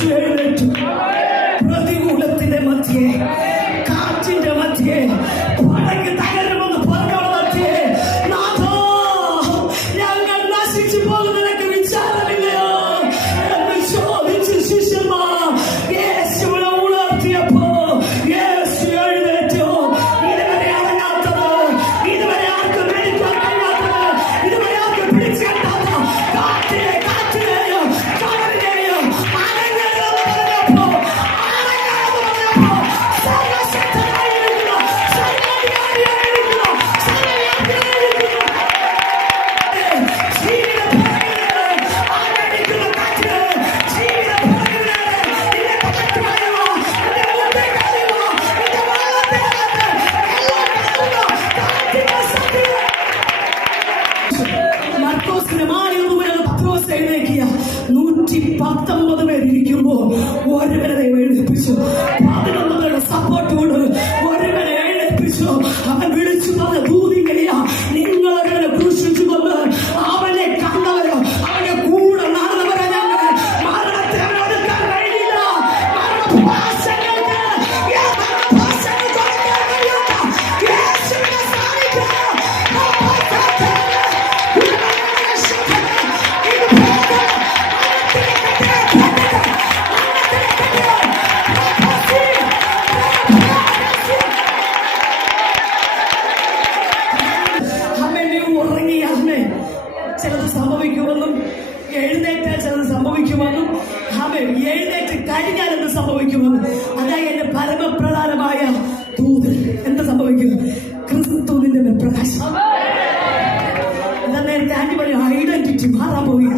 യേശു എഴുന്നേറ്റു. പ്രതികൂലത്തിന്റെ മധ്യേ, കാറ്റിന്റെ മധ്യേ, പടക്ക് തകരുമെന്ന് പറഞ്ഞോളെ മധ്യേ, നാഥാ ഞങ്ങൾ നശിച്ചു പോകുന്നതിനൊക്കെ വിചാരമില്ലയോ എന്ന് ചോദിച്ചു ശിഷ്യന്മാർ യേശുവിനെ ഉണർത്തിയപ്പോ യേശു എഴുന്നേറ്റു. ഇതുവരെ അറിയാത്തത്, ഇതുവരെ ആർക്കും മേടിക്കാൻ കഴിയാത്തത്, ഇതുവരെ ആർക്കും പിടിച്ചു കെട്ടാത്ത കാറ്റിനെയും കടലിനെയും അനങ്ങരുതെന്ന് പറഞ്ഞപ്പോ സർവശക്തനായിരിക്കുന്ന സർവ്വാധികാരിയായിരിക്കുന്ന സർവ്വവ്യാപിയായിരിക്കുന്ന മർക്കോസിന്റെ 119 പേരിയ്ക്കുമ്പോ ഒരുവനെ എഴുന്നേൽപ്പിച്ചു. 11 പേരുടെ സപ്പോർട്ട് കൊണ്ട് ഒരുവനെ എഴുന്നേൽപ്പിച്ചു. അവൻ വിളിച്ചു പറഞ്ഞ ഭൂതിങ്ങനെയാ, നിങ്ങളവരെ ക്രൂശിച്ചു കൊണ്ട് അവനെ കണ്ടവരോ അവന്റെ കൂടെ നടന്നവരെ ഞങ്ങൾ മരണത്തെ അവനൊടുക്കാൻ കഴിഞ്ഞില്ല. യേശുവിനെ സ്ഥാനിക്കുക. ചിലത് സംഭവിക്കുമെന്നും എഴുന്നേറ്റാൽ ചിലത് സംഭവിക്കുമെന്നും എഴുന്നേറ്റ് കഴിഞ്ഞാൽ എന്ത് സംഭവിക്കുമെന്നും അതായത് എന്റെ പരമപ്രധാനമായ ദൂത് എന്ത് സംഭവിക്കും? ക്രിസ്തുവിന്റെ പ്രകാശം. എന്താ നേരത്തെ ആന്റി പറയും ഐഡന്റിറ്റി മാറാൻ പോവുക.